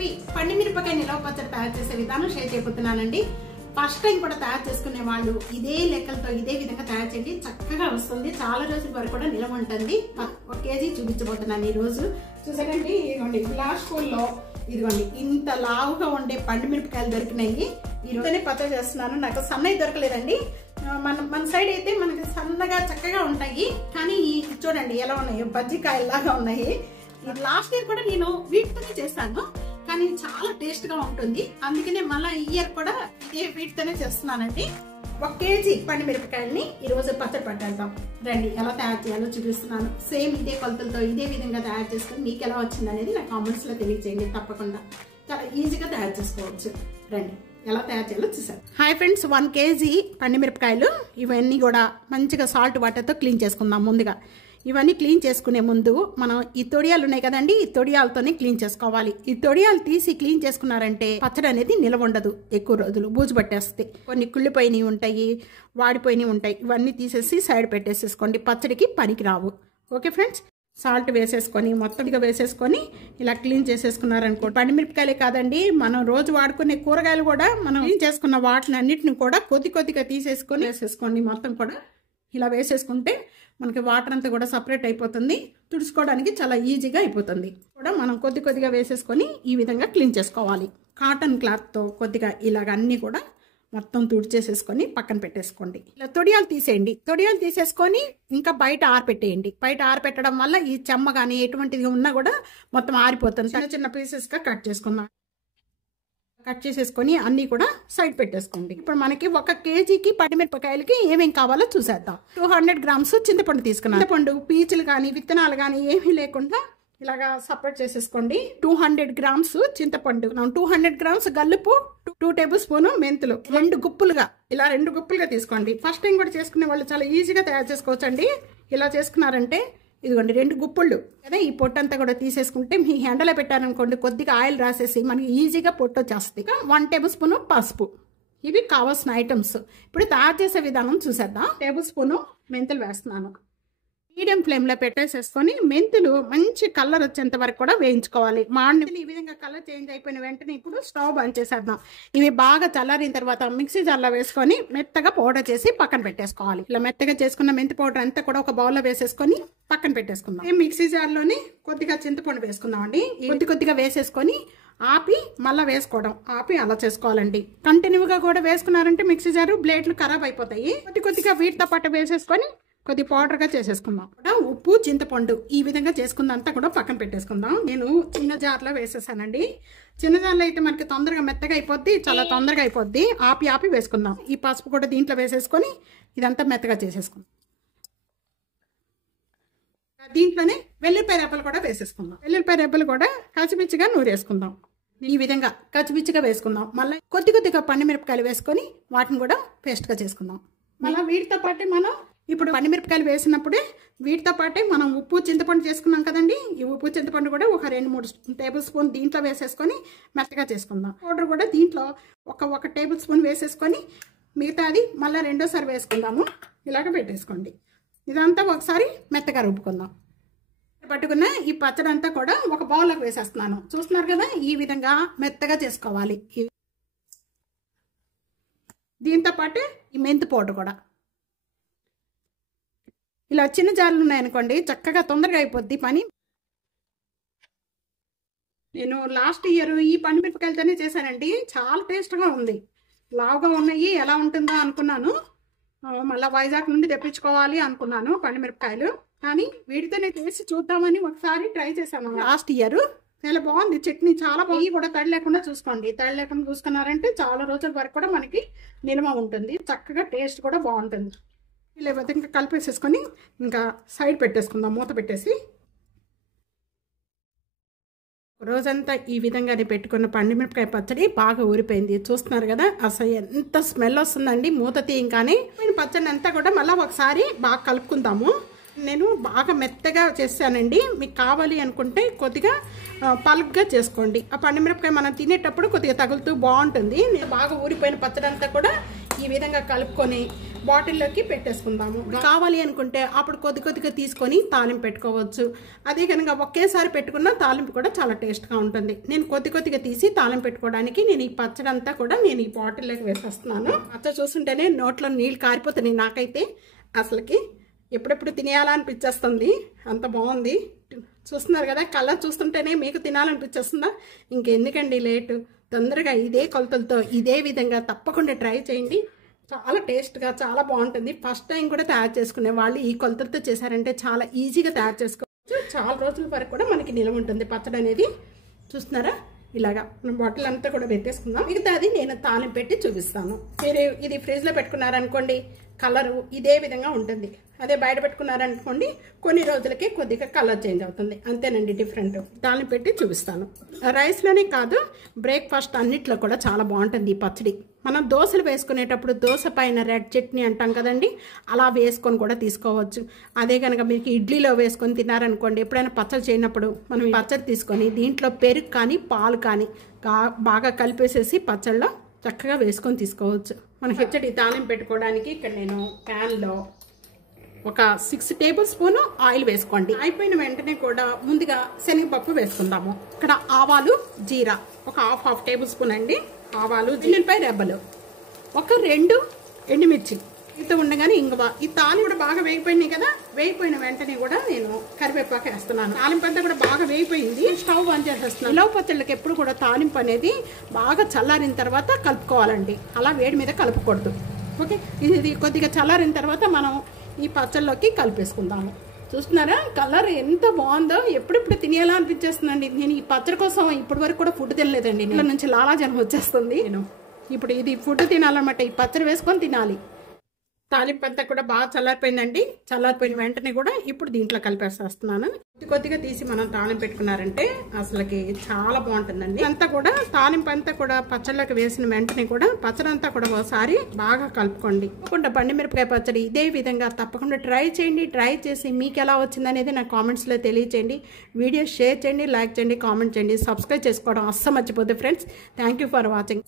Recipe పండుమిరపకాయ నిలవ పచ్చడి తయారు చేసే విధానం షేర్ చేయబోతున్నానండి. ఫస్ట్ టైం కూడా తయారు చేసుకునే వాళ్ళు ఇదే లెక్కలతో ఇదే విధంగా తయారు చేయండి, చక్కగా వస్తుంది. చాలా రోజుల వరకు కూడా నిలవ ఉంటుంది. 1 కేజీ చూపించబోతున్నాను ఈ రోజు. చూసారండి, ఇదిగోండి గ్లాస్ ఫుల్లో ఇదిగోండి ఇంత లావుగా ఉండే పండుమిరపకాయలు దొరికినాయి. ఈ రోజునే పచ్చడి చేస్తున్నాను. నాకు సన్నవి దొరకలేదండి. మన సైడ్ అయితే మనకి సన్నగా చక్కగా ఉంటాయి, కానీ ఈ చూడండి ఎలా ఉన్నాయి, బజ్జికాయలాగా ఉన్నాయి. లాస్ట్ ఇయర్ కూడా నేను వీటితోనే చేస్తాను, కానీ చాలా టేస్ట్ గా ఉంటుంది. అందుకనే మళ్ళీ ఈ ఇయర్ కూడా ఇదే వీటితోనే చేస్తున్నానండి. 1 కేజీ పండుమిరపకాయలని ఈ రోజు పచ్చడి పట్టేద్దాం. రండి, ఎలా తయారు చేయాలో చూపిస్తున్నాను. సేమ్ ఇదే కొలతలతో ఇదే విధంగా తయారు చేసుకుని మీకు ఎలా వచ్చింది అనేది నాకు కామెంట్స్ లో తెలియజేయండి. తప్పకుండా చాలా ఈజీగా తయారు చేసుకోవచ్చు. రండి, ఎలా తయారు చేయాలో చూసారు. హాయ్ ఫ్రెండ్స్, 1 కేజీ పండుమిరపకాయలు ఇవన్నీ కూడా మంచిగా సాల్ట్ వాటర్తో క్లీన్ చేసుకుందాం. ముందుగా ఇవన్నీ క్లీన్ చేసుకునే ముందు మనం ఈ తొడియాలు ఉన్నాయి కదండి, ఈ తొడియాలతోనే క్లీన్ చేసుకోవాలి. ఈ తొడియాలు తీసి క్లీన్ చేసుకున్నారంటే పచ్చడి అనేది నిలవ ఉండదు, ఎక్కువ రోజులు బూజు పట్టేస్తాయి. కొన్ని కుళ్ళిపోయినవి ఉంటాయి, వాడిపోయినవి ఉంటాయి. ఇవన్నీ తీసేసి సైడ్ పెట్టేసేసుకోండి, పచ్చడికి పనికి రావు. ఓకే ఫ్రెండ్స్, సాల్ట్ వేసేసుకొని మొత్తంగా వేసేసుకొని ఇలా క్లీన్ చేసేసుకున్నారనుకో. పండుమిరపకాయలే కాదండి, మనం రోజు వాడుకునే కూరగాయలు కూడా మనం క్లీన్ చేసుకున్న వాటిని అన్నిటిని కూడా కొద్దిగా తీసేసుకొని వేసేసుకోండి. మొత్తం కూడా ఇలా వేసేసుకుంటే మనకి వాటర్ అంతా కూడా సపరేట్ అయిపోతుంది, తుడుచుకోవడానికి చాలా ఈజీగా అయిపోతుంది. కూడా మనం కొద్దిగా వేసేసుకొని ఈ విధంగా క్లీన్ చేసుకోవాలి. కాటన్ క్లాత్తో కొద్దిగా ఇలాగ అన్నీ కూడా మొత్తం తుడిచేసేసుకొని పక్కన పెట్టేసుకోండి. ఇలా తొడియాలు తీసేయండి. తొడియాలు తీసేసుకొని ఇంకా బయట ఆరపెట్టేయండి. బయట ఆరపెట్టడం వల్ల ఈ చెమ్మ కానీ ఎటువంటిది ఉన్నా కూడా మొత్తం ఆరిపోతుంది. చిన్న చిన్న పీసెస్గా కట్ చేసుకుందాం. కట్ చేసేసుకొని అన్నీ కూడా సైడ్ పెట్టేసుకోండి. ఇప్పుడు మనకి 1 కేజీకి పండుమిరపకాయలకి ఏమేమి కావాలో చూసేద్దాం. 200 గ్రామ్స్ చింతపండు తీసుకున్నాను. చింతపండు పీచులు కానీ విత్తనాలు కానీ ఏమీ లేకుండా ఇలాగా సపరేట్ చేసేసుకోండి. 200 గ్రామ్స్ చింతపండు, 200 గ్రామ్స్ గల్లుపు, 2 టేబుల్ స్పూన్ మెంతులు, 2 గుప్పులుగా ఇలా 2 గుప్పులుగా తీసుకోండి. ఫస్ట్ టైం కూడా చేసుకునే వాళ్ళు చాలా ఈజీగా తయారు చేసుకోవచ్చండి. ఇలా చేసుకున్నారంటే ఇదిగోండి 2 గుప్పుళ్ళు కదా. ఈ పొట్టు అంతా కూడా తీసేసుకుంటే మీ ఎండలో పెట్టారనుకోండి, కొద్దిగా ఆయిల్ రాసేసి మనకి ఈజీగా పొట్టు వచ్చేస్తుంది. 1 టేబుల్ స్పూన్ పసుపు, ఇవి కావాల్సిన ఐటమ్స్. ఇప్పుడు తయారు చేసే విధానం చూసేద్దాం. టేబుల్ స్పూన్ మెంతులు వేస్తున్నాను. మీడియం ఫ్లేమ్లో పెట్టేసేసుకొని మెంతులు మంచి కలర్ వచ్చేంత వరకు కూడా వేయించుకోవాలి. మార్నింగ్ ఈ విధంగా కలర్ చేంజ్ అయిపోయిన వెంటనే ఇప్పుడు స్టవ్ బంద్ చేసేద్దాం. ఇవి బాగా చల్లారిన తర్వాత మిక్సీ జార్లో వేసుకొని మెత్తగా పౌడర్ చేసి పక్కన పెట్టేసుకోవాలి. ఇలా మెత్తగా చేసుకున్న మెంతి పౌడర్ అంతా కూడా ఒక బౌల్లో వేసేసుకొని పక్కన పెట్టేసుకుందాం. మిక్సీ జార్లోని కొద్దిగా చింతపండు వేసుకుందాం అండి. కొద్దిగా వేసేసుకొని ఆపి మళ్ళీ వేసుకోవడం, ఆపి అలా చేసుకోవాలండి. కంటిన్యూగా కూడా వేసుకున్నారంటే మిక్సీ జారు బ్లేడ్లు ఖరాబ్ అయిపోతాయి. కొద్దిగా వీటితో పాటు వేసేసుకొని కొద్ది పౌడర్గా చేసేసుకుందాం. ఉప్పు చింతపండు ఈ విధంగా చేసుకుందంతా కూడా పక్కన పెట్టేసుకుందాం. నేను చిన్న జార్లో వేసేసానండి. చిన్న జార్లో అయితే మనకి తొందరగా మెత్తగా అయిపోద్ది, చాలా తొందరగా అయిపోద్ది. ఆపి వేసుకుందాం. ఈ పసుపు కూడా దీంట్లో వేసేసుకొని ఇదంతా మెత్తగా చేసేసుకుందాం. దీంట్లోనే వెల్లుల్లిపాయ రెబ్బలు కూడా వేసేసుకుందాం. వెల్లుల్లిపాయ రెబ్బలు కూడా కచ్చిపిచ్చిగా నూరేసుకుందాం. ఈ విధంగా కచ్చిపిచ్చిగా వేసుకుందాం. మళ్ళీ కొద్దిగా పండుమిరపకాయలు వేసుకొని వాటిని కూడా పేస్ట్గా చేసుకుందాం. మళ్ళీ వీటితో పాటే మనం ఇప్పుడు పండుమిరపకాయలు వేసినప్పుడే వీటితో పాటే మనం ఉప్పు చింతపండు చేసుకున్నాం కదండి. ఈ ఉప్పు చింతపండు కూడా ఒక 2-3 టేబుల్ స్పూన్ దీంట్లో వేసేసుకొని మెత్తగా చేసుకుందాం. పౌడర్ కూడా దీంట్లో ఒక టేబుల్ స్పూన్ వేసేసుకొని మిగతాది మళ్ళీ రెండోసారి వేసుకుందాము. ఇలాగ పెట్టేసుకోండి. ఇదంతా ఒకసారి మెత్తగా రుబ్బుకుందాం. పట్టుకున్న ఈ పచ్చడి అంతా కూడా ఒక బౌల్లోకి వేసేస్తున్నాను. చూస్తున్నారు కదా, ఈ విధంగా మెత్తగా చేసుకోవాలి. దీంతో పాటు ఈ మెంతి పౌడర్ కూడా ఇలా చిన్న జార్లు ఉన్నాయనుకోండి, చక్కగా తొందరగా అయిపోద్ది పని. నేను లాస్ట్ ఇయర్ ఈ పండుమిరపకాయలతోనే చేశానండి. చాలా టేస్ట్గా ఉంది. లావుగా ఉన్నాయి, ఎలా ఉంటుందో అనుకున్నాను. మళ్ళీ వైజాగ్ నుండి తెప్పించుకోవాలి అనుకున్నాను పండుమిరపకాయలు, కానీ వీటితోనే చేసి చూద్దామని ఒకసారి ట్రై చేశాను లాస్ట్ ఇయర్. చాలా బాగుంది చట్నీ, చాలా బాగుంది. కూడా తడి లేకుండా చూసుకోండి. తడి లేకుండా చూసుకున్నారంటే చాలా రోజుల వరకు కూడా మనకి నిల్వ ఉంటుంది. చక్కగా టేస్ట్ కూడా బాగుంటుంది. లేకపోతే ఇంకా కలిపేసేసుకొని ఇంకా సైడ్ పెట్టేసుకుందాం, మూత పెట్టేసి. రోజంతా ఈ విధంగానే పెట్టుకున్న పండుమిరపకాయ పచ్చడి బాగా ఊరిపోయింది. చూస్తున్నారు కదా, అసలు ఎంత స్మెల్ వస్తుందండి మూత తీయంగానే. పచ్చడి అంతా కూడా మళ్ళీ ఒకసారి బాగా కలుపుకుందాము. నేను బాగా మెత్తగా చేశానండి. మీకు కావాలి అనుకుంటే కొద్దిగా పలుగ్గా చేసుకోండి. ఆ పండుమిరపకాయ మనం తినేటప్పుడు కొద్దిగా తగులుతూ బాగుంటుంది. నేను బాగా ఊరిపోయిన పచ్చడి అంతా కూడా ఈ విధంగా కలుపుకొని బాటిల్లోకి పెట్టేసుకుందాము. కావాలి అనుకుంటే అప్పుడు కొద్ది కొద్దిగా తీసుకొని తాలింపు పెట్టుకోవచ్చు. అదే కనుక ఒకేసారి పెట్టుకున్న తాలింపు కూడా చాలా టేస్ట్గా ఉంటుంది. నేను కొద్ది కొద్దిగా తీసి తాలింపు పెట్టుకోవడానికి నేను ఈ పచ్చడి అంతా కూడా నేను ఈ బాటిల్లోకి వేసేస్తున్నాను. పచ్చడి చూస్తుంటేనే నోట్లో నీళ్ళు కారిపోతున్నాయి నాకైతే. అసలుకి ఎప్పుడెప్పుడు తినేయాలనిపించేస్తుంది, అంత బాగుంది. చూస్తున్నారు కదా, కలర్ చూస్తుంటేనే మీకు తినాలనిపించేస్తుందా? ఇంకెందుకండి లేటు, తొందరగా ఇదే కొలతలతో ఇదే విధంగా తప్పకుండా ట్రై చేయండి. చాలా టేస్ట్గా చాలా బాగుంటుంది. ఫస్ట్ టైం కూడా తయారు చేసుకునే వాళ్ళు ఈ కొలతలతో చేశారంటే చాలా ఈజీగా తయారు చేసుకోవచ్చు. చాలా రోజుల వరకు కూడా మనకి నిల్వ ఉంటుంది పచ్చడి అనేది. చూస్తున్నారా, ఇలాగా మనం బాటిల్ అంతా కూడా పెట్టేసుకుందాం. మిగతాది నేను తాలింపు పెట్టి చూపిస్తాను. మీరు ఇది ఫ్రిడ్జ్లో పెట్టుకున్నారనుకోండి, కలరు ఇదే విధంగా ఉంటుంది. అదే బయట పెట్టుకున్నారనుకోండి, కొన్ని రోజులకి కొద్దిగా కలర్ చేంజ్ అవుతుంది. అంతేనండి డిఫరెంట్. తాలింపు పెట్టి చూపిస్తాను. రైస్లోనే కాదు, బ్రేక్ఫాస్ట్ అన్నిట్లో కూడా చాలా బాగుంటుంది ఈ పచ్చడి. మనం దోశలు వేసుకునేటప్పుడు దోశ పైన రెడ్ చట్నీ అంటాం కదండి, అలా వేసుకొని కూడా తీసుకోవచ్చు. అదే కనుక మీకు ఇడ్లీలో వేసుకొని తిన్నారనుకోండి, ఎప్పుడైనా పచ్చడి చేయనప్పుడు మనం పచ్చడి తీసుకొని దీంట్లో పెరుగు కానీ పాలు కానీ బాగా కలిపేసేసి పచ్చళ్ళలో చక్కగా వేసుకొని తీసుకోవచ్చు. మన పచ్చడి తాలింపు పెట్టుకోవడానికి ఇక్కడ నేను ప్యాన్లో ఒక 6 టేబుల్ స్పూన్ ఆయిల్ వేసుకోండి. అయిపోయిన వెంటనే కూడా ముందుగా శనగపప్పు వేసుకుందాము. ఇక్కడ ఆవాలు, జీరా ఒక హాఫ్ టేబుల్ స్పూన్ అండి. ఆవాలు, జీలకర్ర రెబ్బలు, ఒక 2 ఎండుమిర్చి ఇతో ఉండగానే ఇంగువ. ఈ తాలింపు కూడా బాగా వేగిపోయినాయి కదా, వేగిపోయిన వెంటనే కూడా నేను కరివేపాకు వేస్తున్నాను. తాలింపు అంతా కూడా బాగా వేగిపోయింది. స్టవ్ ఆన్ చేసేస్తున్నాను. నిలవ పచ్చళ్ళకి ఎప్పుడు కూడా తాలింపు అనేది బాగా చల్లారిన తర్వాత కలుపుకోవాలండి, అలా వేడి మీద కలుపుకూడదు. ఓకే, ఇది కొద్దిగా చల్లారిన తర్వాత మనం ఈ పచ్చళ్ళలోకి కలిపేసుకుందాము. చూస్తున్నారా, కలర్ ఎంత బాగుందో, ఎప్పుడెప్పుడు తినేలా అనిపించేస్తుందండి. నేను ఈ పచ్చడి కోసం ఇప్పటి వరకు కూడా ఫుడ్ తినలేదండి. ఇంట్లో నుంచి లాలాజలం వచ్చేస్తుంది. నేను ఇప్పుడు ఇది ఫుడ్ తినాలన్నమాట, ఈ పచ్చడి వేసుకొని తినాలి. తాలింపు అంతా కూడా బాగా చల్లారిపోయిందండి. చల్లారిపోయిన వెంటనే కూడా ఇప్పుడు దీంట్లో కలిపేసేస్తున్నాను. కొద్దిగా తీసి మనం తాలింపు పెట్టుకున్నారంటే అసలుకి చాలా బాగుంటుందండి. అంతా కూడా తాలింపు అంతా కూడా పచ్చళ్ళకి వేసిన వెంటనే కూడా పచ్చడి అంతా కూడా ఒకసారి బాగా కలుపుకోండి. తప్పకుండా పండుమిరపకాయ పచ్చడి ఇదే విధంగా తప్పకుండా ట్రై చేయండి. ట్రై చేసి మీకు ఎలా వచ్చింది అనేది నాకు కామెంట్స్లో తెలియచేయండి. వీడియో షేర్ చేయండి, లైక్ చేయండి, కామెంట్ చేయండి, సబ్స్క్రైబ్ చేసుకోవడం అస్సలు మర్చిపోద్దు friends. Thank you for watching.